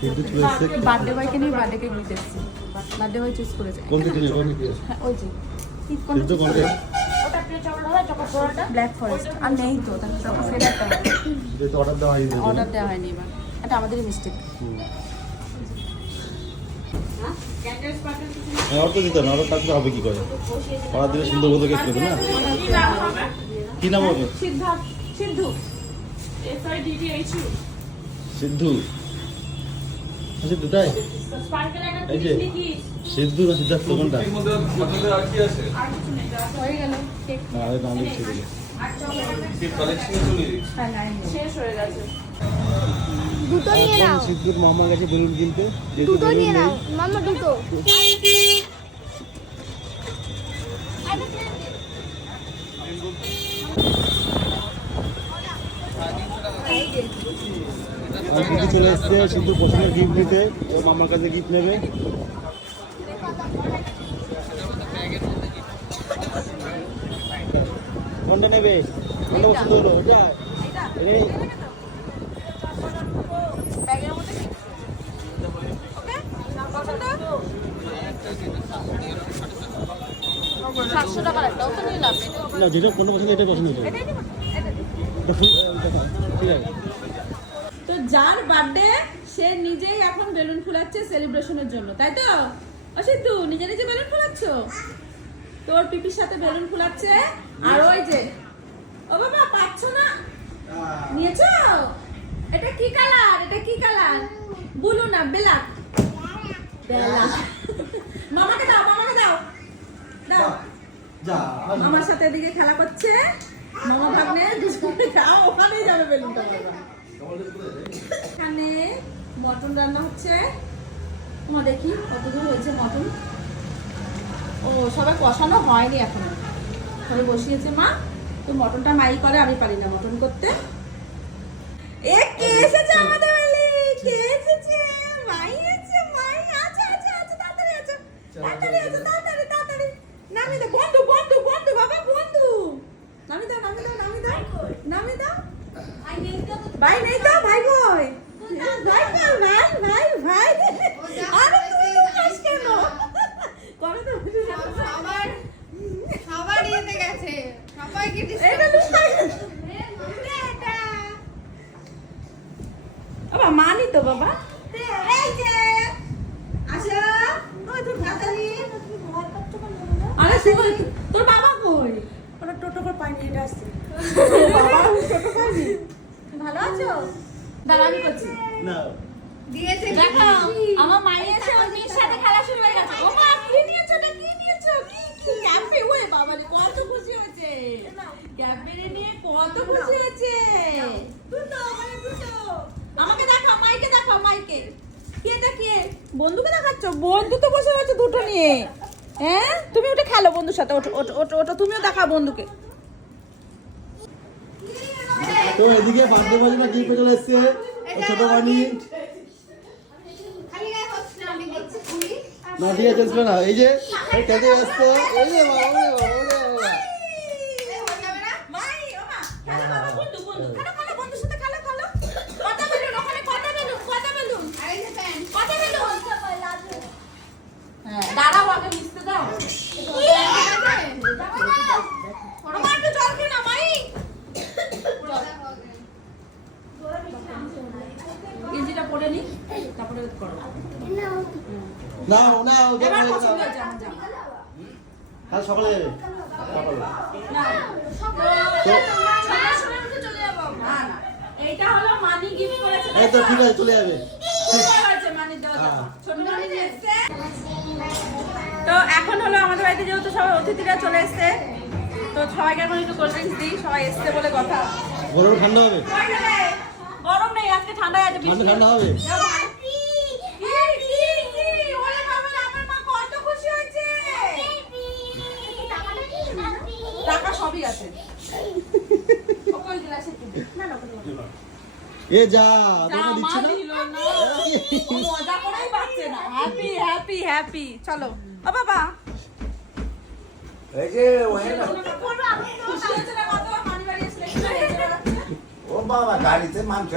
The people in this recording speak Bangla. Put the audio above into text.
সিদ্ধু চলে এসেছে। বার্থডে বয়কে নিয়ে বার্থডে কেক নিতে এসেছি। বার্থডে বয় চুজ করেছে। কোন কেক নিয়ে? কোন কেক? হ্যাঁ ওই যে সিদ্ধু কোন কেক? ওটা প্রিয় চকলেট হবে, চকলেট পোড়াটা ব্ল্যাক ফরেস্ট। আর নেই তো, তাহলে চকলেট ফ্লেভারটা হবে। যেহেতু অর্ডার দেওয়া হয়নি। অর্ডার দেওয়া হয়নি এবার, এটা আমাদেরই মিস্টেক। অর্ডার তো দিত না, অর্ডার থাকতে হবে কি করে? অর্ডার দিলে সুন্দর মতো কেক দেবে না? কি নাম হবে? সিদ্ধু। সিদ্ধু। সিদ্ধু তাই? এই যে সিদ্ধু না সিদ্ধার্থ কোনটা? হয়ে গেল কেক। না আরে নাম লিখে দিলে। শেষ হয়ে গেছে। দুটো নিয়ে নাও, সিদ্ধুর মামার কাছে বেলুন কিনতে। দুটো নিয়ে নাও মামা, দুটো। আর সিদ্ধু চলে এসছে সিদ্ধুর পছন্দের গিফট নিতে। ও মামার কাছে গিফট নেবে। কোনটা নেবে? কোনটা পছন্দ হলো? এটা এই ব্যাগের মধ্যে কি? ওকে? পছন্দ? 700 টাকার একটা, ওকে নিলাম। না যেটা কোনটা পছন্দ এটা পছন্দ হলো। এটাই নিবো? এটা নিবো। এটা ঠিক আছে। তো যার বার্থডে সে নিজেই এখন বেলুন ফুলাচ্ছে সেলিব্রেশনের জন্য, তাই তো? অসিদ্ধু নিজে নিজে বেলুন ফুলাচ্ছ? তোর পিপির সাথে বেলুন ফুলাচ্ছে। আর ওই যে ও বাবা পাচ্ছ না, নিয়েছো? এটা কি কালার? এটা কি কালার? ব্লু না ব্ল্যাক? ব্ল্যাক। মামাকে দাও, মামাকে দাও, দাও। যা মামার সাথে এদিকে খেলা করছে। মামা ভাগ্নে দুজনে খাও, ওখানেই যাবে বেলুনটা। এখানে মটন রান্না হচ্ছে। তোমার দেখি কতদূর হয়েছে মটন। ও সবাই কষানো হয়নি এখনো, সবাই বসিয়েছে মা। তো মটনটা মাই করে, আমি পারি না মটন করতে। এ কে এসেছে আমাদের বাড়ি? কে এসেছে? মাই এসেছে, মাই। আচ্ছা আচ্ছা আচ্ছা, তাড়াতাড়ি আচ্ছা, তাড়াতাড়ি আচ্ছা, তাড়াতাড়ি তাড়াতাড়ি নামি দাও। বন্ধু বন্ধু বন্ধু বাবা, বন্ধু নামি দাও, নামি দাও, নামি দাও, নামি দাও। ভাই নেই তো? ভাই কই? ভাই কই? ভাই ভাই ভাই। আরে তুই তো খাস কেন? করে তো সবার ইয়েতে গেছে, সবাইকে এটা লুকাই। বাবা মানি তো বাবা। এই যে আসো। ওই তোর কাতারি। আরে তুই তোর বাবা কই? ওরা টোটো করে পাইনি, এটা আসছে। বাবা টোটো পাইনি। ভালো আছো? দাঁড়ানি করছি। না দিয়েছে। দেখো আমার মাই এসে ওর মেয়ের সাথে খেলা শুরু হয়ে গেছে। ও মা কি নিয়েছো? এটা কি নিয়েছো? কি কি ক্যাম্পে? ওরে বাবা রে, কত খুশি হয়েছে। ক্যাম্পে নিয়ে কত খুশি হয়েছে। দুটো মানে দুটো। আমাকে দেখাও, মাইকে দেখাও, মাইকে। কে দেখে? বন্ধুকে দেখাচ্ছ? বন্ধু তো বসে আছে দুটো নিয়ে। হ্যাঁ তুমি ওটা খেলো বন্ধুর সাথে। ওটো ওটো ওটো ওটো, তুমিও দেখাও বন্ধুকে। তো এদিকে বার্থডে বাজি না গিফট চলে এসছে। ছোট বানি খালি গায়ে হচ্ছে না, আমি দেখছি পুরি। না দিয়ে চলছে না। এই যে এই খেতে ব্যস্ত। এই যে বাবা রে বাবা রে বাবা। মাই ও মা খেলো বাবা, বন্ধু বন্ধু খেলো, খেলো বন্ধুর সাথে খেলো, খেলো। কথা বলুন ওখানে, কথা বলুন, কথা বলুন, আর এই যে প্যান্ট। কথা বলুন। হ্যাঁ দাঁড়াও, আগে মিশতে দাও। আমার একটু জল খেয়ে না মাই। গেঞ্জিটা পরে নি, তারপরে করো। নাও নাও এবার পছন্দ হয়েছে আমার জামা। কাল সকালে যাবে। সকালে না ছটার সময় উঠে চলে যাবো। না না, এইটা হলো মানি গিফট করেছে। এই তো ঠিক আছে চলে যাবে। সুন্দর হয়েছে মানি দেওয়া জামা। ছোট মানি এসেছে। তো এখন হলো আমাদের বাড়িতে যেহেতু সবাই অতিথিরা চলে এসেছে, তো সবাইকে এখন একটু কোল্ড ড্রিঙ্কস দিই। সবাই এসছে বলে কথা। গরম ঠান্ডা হবে। গরম নেই আজকে, ঠান্ডায় আছে। ঠান্ডা ঠান্ডা হবে। টাকা সবই আছে। এ যা তোকে দিচ্ছি না। মজা করেই পাচ্ছে না। Happy happy happy. চলো ও বাবা, এই যে ওহে না খুশি হয়েছে না কত? মানি বাড়ি এসে ও বাবা গাড়িতে মাংস